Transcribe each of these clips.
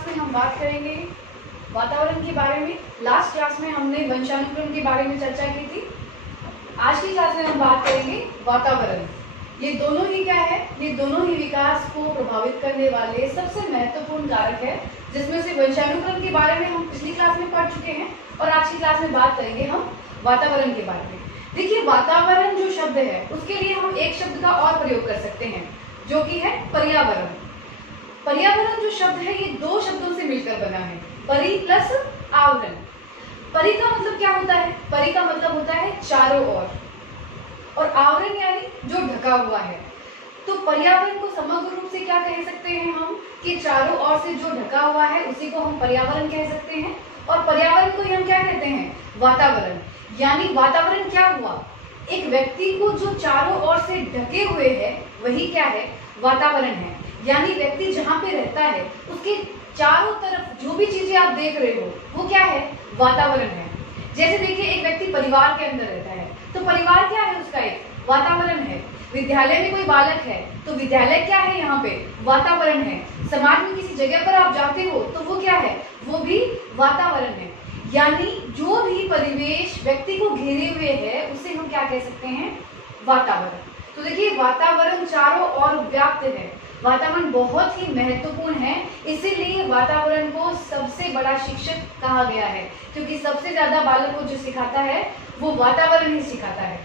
Class में हम बात करेंगे वातावरण के बारे में। लास्ट क्लास में हमने वंशानुक्रम के बारे में चर्चा की थी। आज की क्लास में हम बात करेंगे वातावरण। ये दोनों ही क्या है? ये दोनों ही विकास को प्रभावित करने वाले सबसे महत्वपूर्ण कारक है, जिसमें से वंशानुक्रम के बारे में हम पिछली क्लास में पढ़ चुके हैं और आज की क्लास में बात करेंगे हम वातावरण के बारे में। देखिए, वातावरण जो शब्द है उसके लिए हम एक शब्द का और प्रयोग कर सकते हैं, जो कि है पर्यावरण। पर्यावरण जो शब्द है ये दो शब्दों से मिलकर बना है, परि प्लस आवरण। परि का मतलब क्या होता है? परि का मतलब होता है चारों ओर, और आवरण यानी जो ढका हुआ है। तो पर्यावरण को समग्र रूप से क्या कह सकते हैं हम कि चारों ओर से जो ढका हुआ है उसी को हम पर्यावरण कह सकते हैं। और पर्यावरण को हम क्या कहते हैं? वातावरण। यानी वातावरण क्या हुआ? एक व्यक्ति को जो चारों ओर से ढके हुए है वही क्या है? वातावरण है। यानी व्यक्ति जहाँ पे रहता है उसके चारों तरफ जो भी चीजें आप देख रहे हो वो क्या है? वातावरण है। जैसे देखिए, एक व्यक्ति परिवार के अंदर रहता है तो परिवार क्या है? उसका एक वातावरण है। विद्यालय में कोई बालक है तो विद्यालय क्या है? यहाँ पे वातावरण है। समाज में किसी जगह पर आप जाते हो तो वो क्या है? वो भी वातावरण है। यानी जो भी परिवेश व्यक्ति को घेरे हुए है उसे हम क्या कह सकते हैं? वातावरण। तो देखिए, वातावरण चारों ओर व्याप्त है। वातावरण बहुत ही महत्वपूर्ण है, इसीलिए वातावरण को सबसे बड़ा शिक्षक कहा गया है, क्योंकि सबसे ज्यादा बालक को जो सिखाता है वो वातावरण ही सिखाता है।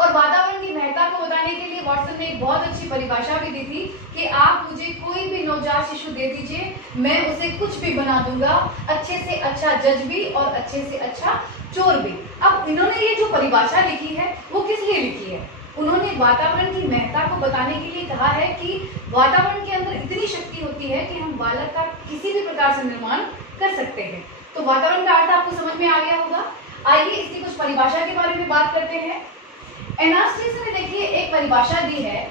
और वातावरण की महत्ता को बताने के लिए वॉटसन ने एक बहुत अच्छी परिभाषा भी दी थी कि आप मुझे कोई भी नवजात शिशु दे दीजिए, मैं उसे कुछ भी बना दूंगा, अच्छे से अच्छा जज भी और अच्छे से अच्छा चोर भी। अब इन्होंने ये जो परिभाषा लिखी है वो किस लिए लिखी है? उन्होंने वातावरण की महत्ता को बताने के लिए कहा है कि वातावरण के अंदर इतनी शक्ति होती है कि हम बालक का किसी भी प्रकार से निर्माण कर सकते हैं। तो वातावरण का अर्थ आपको समझ में आ गया होगा। आइए इसकी कुछ परिभाषा के बारे में बात करते हैं। एनास्ट्रीस ने देखिए एक परिभाषा दी है,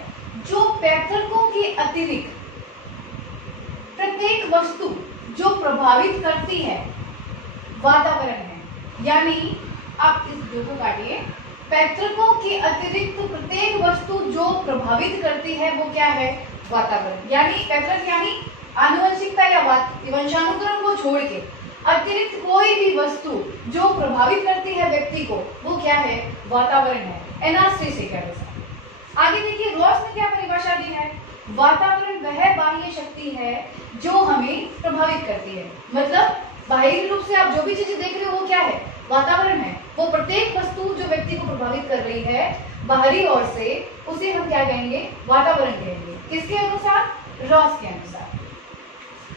जो पैतृकों के अतिरिक्त प्रत्येक वस्तु जो प्रभावित करती है वातावरण है। यानी आप इस दो को काटिए, पैतृकों के अतिरिक्त प्रत्येक वस्तु जो प्रभावित करती है वो क्या है? वातावरण। यानी पैतृक यानी आनुवंशिकता या वंशानुक्रम को छोड़ के अतिरिक्त कोई भी वस्तु जो प्रभावित करती है व्यक्ति को वो क्या है? वातावरण है। एनास्ट्रीस से क्या है? आगे देखिए, रॉस ने क्या परिभाषा दी है? वातावरण वह बाह्य शक्ति है जो हमें प्रभावित करती है। मतलब बाहरी रूप से आप जो भी चीजें देख रहे हो वो क्या है? वातावरण है। वो प्रत्येक वस्तु जो व्यक्ति को प्रभावित कर रही है बाहरी ओर से, उसे हम क्या कहेंगे? वातावरण कहेंगे। किसके अनुसार? रॉस के अनुसार।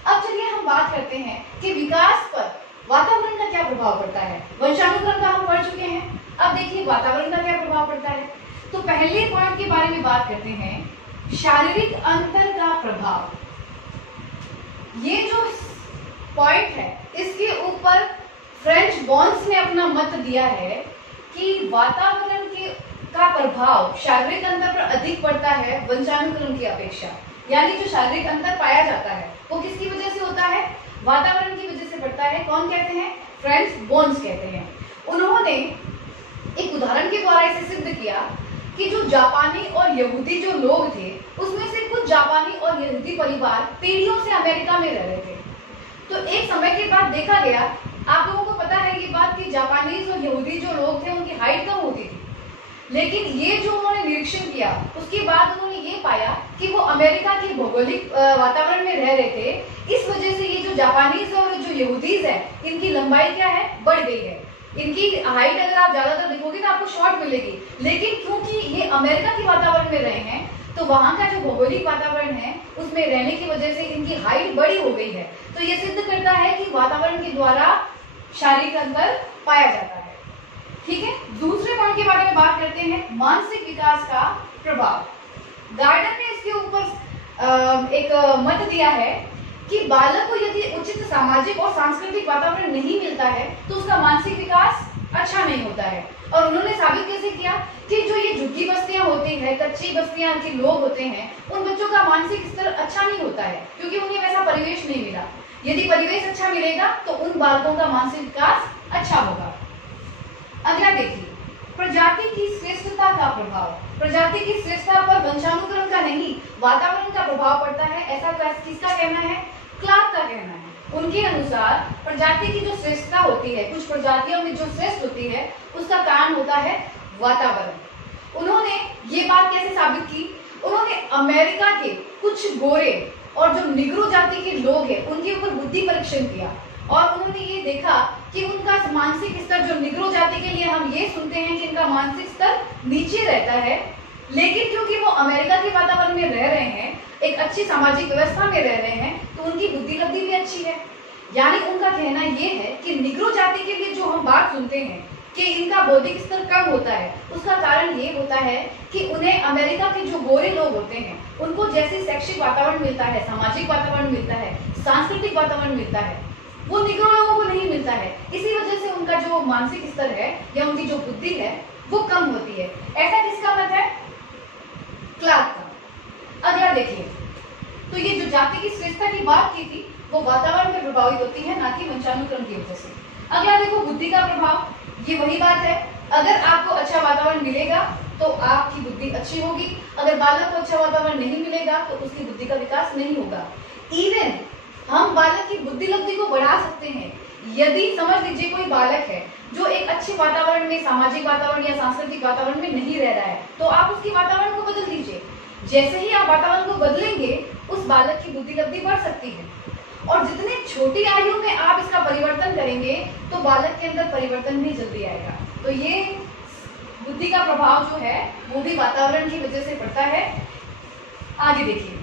अब चलिए हम बात करते हैं कि विकास पर वातावरण का क्या प्रभाव पड़ता है। वंशानुक्रम का हम पढ़ चुके हैं, अब देखिए वातावरण का क्या प्रभाव पड़ता है। तो पहले पॉइंट के बारे में बात करते हैं, शारीरिक अंतर का प्रभाव। ये जो पॉइंट है इसके ऊपर फ्रेंच बॉन्स ने अपना मत दिया है कि वातावरण का प्रभाव शारीरिक अंतर पर अधिक पड़ता है वंशानुक्रम की अपेक्षा। यानी जो शारीरिक अंतर पाया जाता है वो किसकी वजह से होता है? वातावरण की वजह से पड़ता है। कौन कहते हैं? फ्रेंच बॉन्स कहते हैं। उन्होंने एक उदाहरण के द्वारा इसे सिद्ध किया कि जो जापानी और यहूदी जो लोग थे उसमें से कुछ जापानी और यहूदी परिवार पीढ़ियों से अमेरिका में रह रहे थे। तो एक समय के बाद देखा गया, आप लोगों को पता है ये बात कि जापानीज और यहूदी जो लोग थे उनकी हाइट कम होती थी, लेकिन ये जो उन्होंने निरीक्षण किया उसके बाद उन्होंने ये पाया कि वो अमेरिका के भौगोलिक वातावरण में रह रहे थे। इस वजह से ये जो जापानीज और जो यहूदीज है इनकी लंबाई क्या है? बढ़ गई है। इनकी हाइट अगर आप ज्यादातर देखोगे तो आपको शॉर्ट मिलेगी, लेकिन क्योंकि ये अमेरिका के वातावरण में रहे हैं तो वहां का जो भौगोलिक वातावरण है उसमें रहने की वजह से इनकी हाइट बड़ी हो गई है। तो ये सिद्ध करता है कि वातावरण के द्वारा शारीरिक अंतर पाया जाता है। ठीक है, दूसरे पॉइंट के बारे में बात करते हैं, मानसिक विकास का प्रभाव। गार्डन ने इसके ऊपर एक मत दिया है कि बालक को यदि उचित सामाजिक और सांस्कृतिक वातावरण नहीं मिलता है तो उसका मानसिक विकास अच्छा नहीं होता है। और उन्होंने साबित कैसे किया कि जो ये झुग्गी बस्तियां होती है, कच्ची बस्तियां के लोग होते हैं, उन बच्चों का मानसिक स्तर अच्छा नहीं होता है क्योंकि उन्हें वैसा परिवेश नहीं मिला। यदि परिवेश अच्छा मिलेगा तो उन बालकों का मानसिक विकास अच्छा होगा। अगला देखिए, प्रजाति की श्रेष्ठता का प्रभाव। प्रजाति की श्रेष्ठता पर वंशानुक्रम का नहीं वातावरण का प्रभाव पड़ता है, ऐसा किसका कहना है? क्लार्क का कहना है। उनके अनुसार प्रजाति की जो श्रेष्ठता होती है, कुछ प्रजातियों में जो श्रेष्ठ होती है, उसका कारण होता है वातावरण। उन्होंने ये बात कैसे साबित की? उन्होंने अमेरिका के कुछ गोरे और जो निग्रो जाति के लोग हैं उनके ऊपर बुद्धि परीक्षण किया और उन्होंने ये देखा कि उनका मानसिक स्तर, जो निग्रो जाति के लिए हम ये सुनते हैं कि इनका मानसिक स्तर नीचे रहता है, लेकिन क्योंकि वो अमेरिका के वातावरण में रह रहे हैं, एक अच्छी सामाजिक व्यवस्था में रह रहे हैं, तो उनकी बुद्धि लब्धि भी अच्छी है। यानी उनका कहना ये है कि निग्रो जाति के लिए जो हम बात सुनते हैं कि इनका बौद्धिक स्तर कम होता है, उसका कारण ये होता है कि उन्हें अमेरिका के जो गोरे लोग होते हैं उनको जैसे शैक्षिक वातावरण मिलता है, सामाजिक वातावरण मिलता है, सांस्कृतिक वातावरण मिलता है, वो निग्रो लोगों को नहीं मिलता है। इसी वजह से उनका जो मानसिक स्तर है या उनकी जो बुद्धि है वो कम होती है। ऐसा किसका मत है? क्लार्क का। अगला देखिए, तो ये जो जाति की श्रेष्ठता की बात की थी वो वातावरण पर प्रभावित होती है, ना कि वंशानुक्रम की वजह से। अगला देखो बुद्धि का प्रभाव, ये वही बात है, अगर आपको अच्छा वातावरण मिलेगा तो आपकी बुद्धि अच्छी होगी, अगर बालक को अच्छा वातावरण नहीं मिलेगा तो उसकी बुद्धि का विकास नहीं होगा। इवन हम बालक की बुद्धि लब्धि को बढ़ा सकते हैं यदि समझ लीजिए कोई बालक है जो एक अच्छे वातावरण में, सामाजिक वातावरण या सांस्कृतिक वातावरण में नहीं रह रहा है, तो आप उसके वातावरण को बदल दीजिए। जैसे ही आप वातावरण को बदलेंगे उस बालक की बुद्धि लब्धि बढ़ सकती है, और जितने छोटी आयु में आप इसका परिवर्तन करेंगे तो बालक के अंदर परिवर्तन भी जल्दी आएगा। तो ये बुद्धि का प्रभाव जो है वो भी वातावरण की वजह से पड़ता है। आगे देखिए,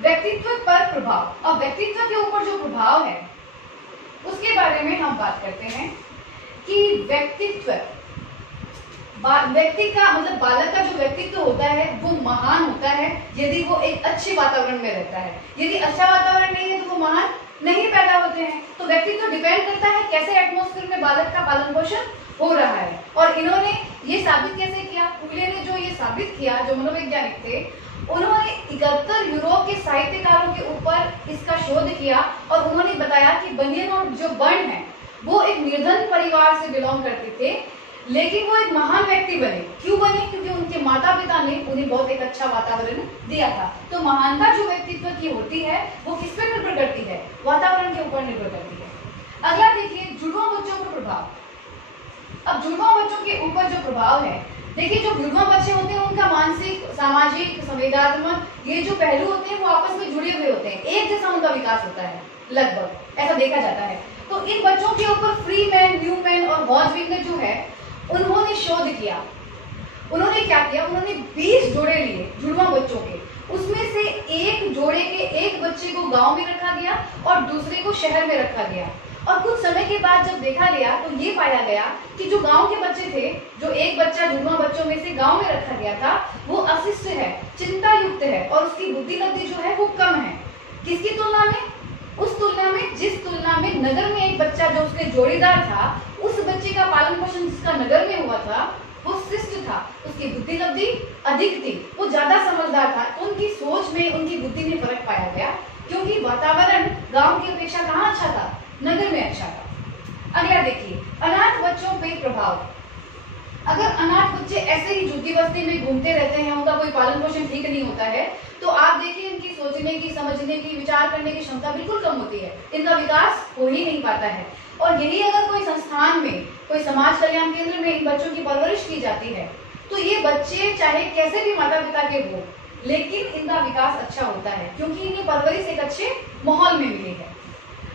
व्यक्तित्व पर प्रभाव। अब व्यक्तित्व के ऊपर जो प्रभाव है उसके बारे में हम बात करते हैं कि व्यक्ति का मतलब बालक का जो व्यक्तित्व होता है वो महान होता है यदि वो एक अच्छे वातावरण में रहता है। यदि अच्छा वातावरण नहीं है तो वो महान नहीं पैदा होते हैं। तो व्यक्तित्व डिपेंड करता है कैसे एटमॉस्फेयर में बालक का पालन पोषण हो रहा है। और इन्होंने ये साबित कैसे किया? फूले ने जो ये साबित किया, जो मनोवैज्ञानिक थे, उन्होंने 71 यूरोप के साहित्यकारों के ऊपर इसका शोध किया और उन्होंने बताया कि बनियन और जो बर्न है वो एक निर्धन परिवार से बिलोंग करते थे, लेकिन वो एक महान व्यक्ति बने। क्यों बने? क्योंकि उनके माता पिता ने उन्हें बहुत एक अच्छा वातावरण दिया था। तो महानता जो व्यक्तित्व की होती है वो किस पर निर्भर करती है? वातावरण के ऊपर निर्भर करती है। अगला देखिए, जुड़वा बच्चों पर प्रभाव। अब जुड़वा बच्चों के ऊपर जो प्रभाव है, देखिए जो जुड़वा बच्चे होते हैं उनका मानसिक, सामाजिक, संवेदनात्मक ये जो पहलू होते हैं वो आपस में जुड़े हुए होते हैं, एक जैसा उनका विकास होता है, लगभग ऐसा देखा जाता है। तो इन बच्चों के ऊपर फ्रीमैन, न्यूमैन और हॉजविंगर जो है उन्होंने शोध किया। उन्होंने क्या किया? उन्होंने 20 जोड़े लिए जुड़वा बच्चों के, उसमें से एक जोड़े के एक बच्चे को गांव में रखा गया और दूसरे को शहर में रखा गया। और कुछ समय के बाद जब देखा गया तो ये पाया गया कि जो गांव के बच्चे थे, जो एक बच्चा जुड़वा बच्चों में से गांव में रखा गया था, वो अशिष्ट है, चिंता युक्त है और उसकी बुद्धि लब्धि जो है वो कम है। किसकी तुलना में? उस तुलना में जिस तुलना में नगर में एक बच्चा जो उसके जोड़ीदार था, उस बच्चे का पालन पोषण जिसका नगर में हुआ था वो शिष्ट था, उसकी बुद्धि लब्धि अधिक थी, वो ज्यादा समझदार था। उनकी सोच में, उनकी बुद्धि में फर्क पाया गया क्योंकि वातावरण गांव की अपेक्षा कहाँ अच्छा था? नगर में अच्छा था। अगला देखिए, अनाथ बच्चों पे प्रभाव। अगर अनाथ बच्चे ऐसे ही झुग्गी बस्ती में घूमते रहते हैं, उनका कोई पालन पोषण ठीक नहीं होता है, तो आप देखिए इनकी सोचने की, समझने की, विचार करने की क्षमता बिल्कुल कम होती है, इनका विकास हो ही नहीं पाता है। और यही अगर कोई संस्थान में, कोई समाज कल्याण केंद्र में इन बच्चों की परवरिश की जाती है तो ये बच्चे चाहे कैसे भी माता पिता के हो, लेकिन इनका विकास अच्छा होता है क्योंकि इन्हें परवरिश एक अच्छे माहौल में मिली है।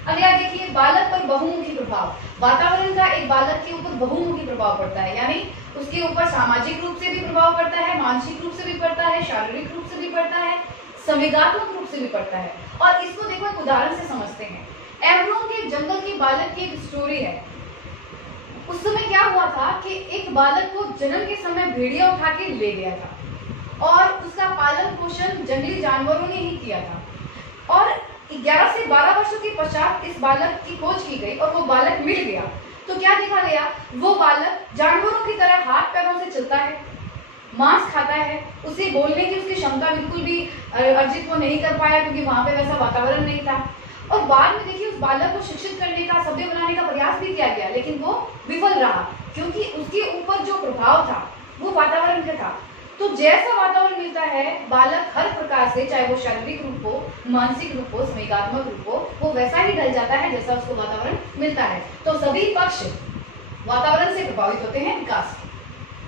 अगला देखिए, बालक पर बहुमुखी प्रभाव। वातावरण का एक बालक के ऊपर बहुमुखी प्रभाव पड़ता है, यानी उसके ऊपर सामाजिक रूप से भी प्रभाव पड़ता है, मानसिक रूप से भी पड़ता है, शारीरिक रूप से भी पड़ता है, संवेगात्मक रूप से भी पड़ता है। और इसको देखो एक उदाहरण से समझते हैं। एवरोन के जंगल के बालक की एक स्टोरी है। उस समय क्या हुआ था कि एक बालक को जन्म के समय भेड़िया उठा के ले गया था और उसका पालन पोषण जंगली जानवरों ने ही किया था। और 11 से 12 वर्षों के पश्चात इस बालक की खोज की गई और वो बालक मिल गया। तो क्या देखा गया? वो बालक जानवरों की तरह हाथ पैरों से चलता है, मांस खाता है, उसे बोलने की उसकी क्षमता बिल्कुल भी अर्जित वो नहीं कर पाया क्योंकि वहां पे वैसा वातावरण नहीं था। और बाद में देखिए उस बालक को शिक्षित करने का, सभ्य बनाने का प्रयास भी किया गया, लेकिन वो विफल रहा क्योंकि उसके ऊपर जो प्रभाव था वो वातावरण का था। तो जैसा वातावरण मिलता है, बालक हर प्रकार प्रकार से, चाहे वो शारीरिक रूप हो, मानसिक रूप हो, संवेगात्मक रूप हो, वो वैसा ही ढल जाता है जैसा उसको वातावरण मिलता है। तो सभी पक्ष वातावरण से प्रभावित होते हैं विकास के।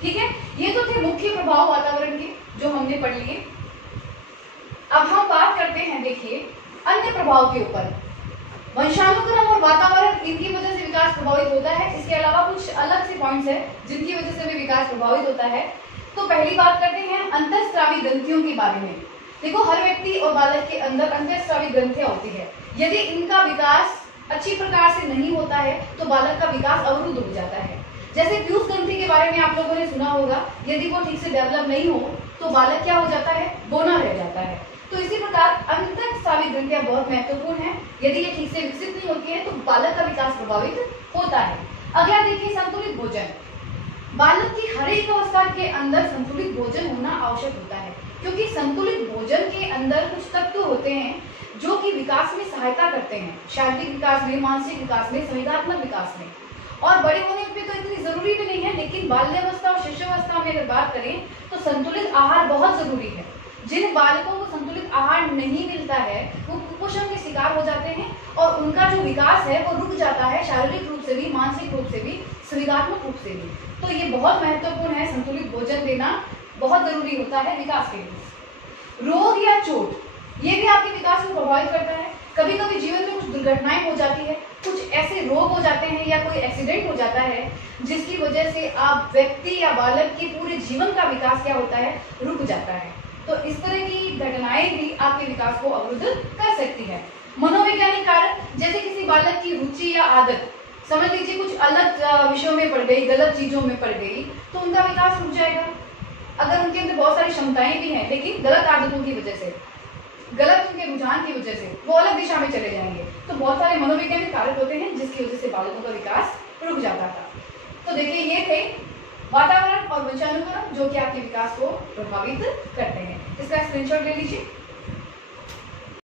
ठीक है, ये तो थे मुख्य प्रभाव वातावरण के जो हमने पढ़ लिए। अब हम बात करते हैं, देखिए, अन्य प्रभाव के ऊपर। वंशानुक्रम और वातावरण, इनकी वजह से विकास प्रभावित होता है। इसके अलावा कुछ अलग से पॉइंट्स है जिनकी वजह से भी विकास प्रभावित होता है। तो पहली बात करते हैं अंतःस्रावी ग्रंथियों के बारे में। देखो, हर व्यक्ति और बालक के अंदर अंतःस्रावी ग्रंथियां होती है। यदि इनका विकास अच्छी प्रकार से नहीं होता है तो बालक का विकास अवरुद्ध हो जाता है। जैसे पीयूष ग्रंथि के बारे में आप लोगों ने सुना होगा, यदि वो ठीक से डेवलप नहीं हो तो बालक क्या हो जाता है, बोना रह जाता है। तो इसी प्रकार अंतःस्रावी ग्रंथियां बहुत महत्वपूर्ण है। यदि ये ठीक से विकसित नहीं होती है तो बालक का विकास प्रभावित होता है। अगला देखिए, संतुलित भोजन। बालक की हर एक अवस्था के अंदर संतुलित भोजन होना आवश्यक होता है, क्योंकि संतुलित भोजन के अंदर कुछ तत्व होते हैं जो कि विकास में सहायता करते हैं, शारीरिक विकास में, मानसिक विकास में, संवेगात्मक विकास में। और बड़े होने पे तो इतनी जरूरी भी नहीं है, लेकिन बाल्यावस्था और शिशुअवस्था में अगर बात करें तो संतुलित आहार बहुत जरूरी है। जिन बालकों को संतुलित आहार नहीं मिलता है वो कुपोषण के शिकार हो जाते हैं और उनका जो विकास है वो रुक जाता है, शारीरिक रूप से भी, मानसिक रूप से भी, संवेगात्मक रूप से भी। तो ये बहुत महत्वपूर्ण है, संतुलित भोजन देना बहुत जरूरी होता है विकास के लिए। रोग या चोट, ये भी आपके विकास को प्रभावित करता है। कभी कभी जीवन में कुछ दुर्घटनाएं हो जाती है, कुछ ऐसे रोग हो जाते हैं या कोई एक्सीडेंट हो जाता है जिसकी वजह से आप व्यक्ति या बालक के पूरे जीवन का विकास क्या होता है, रुक जाता है। तो इस तरह की घटनाएं भी आपके विकास को अवरुद्ध कर सकती है। मनोवैज्ञानिक कारक, जैसे किसी बालक की रुचि या आदत, समझ लीजिए कुछ अलग विषयों में पड़ गई, गलत चीजों में पड़ गई, तो उनका विकास रुक जाएगा। अगर उनके अंदर बहुत सारी क्षमताएं भी हैं लेकिन गलत आदतों की वजह से, गलत उनके रुझान की वजह से वो अलग दिशा में चले जाएंगे। तो बहुत सारे मनोवैज्ञानिक कारक होते हैं जिसकी वजह से बालकों का विकास रुक जाता था। तो देखिए, ये थे वातावरण और वंशानुक्रम जो कि आपके विकास को प्रभावित करते हैं। इसका स्क्रीनशॉट ले लीजिए।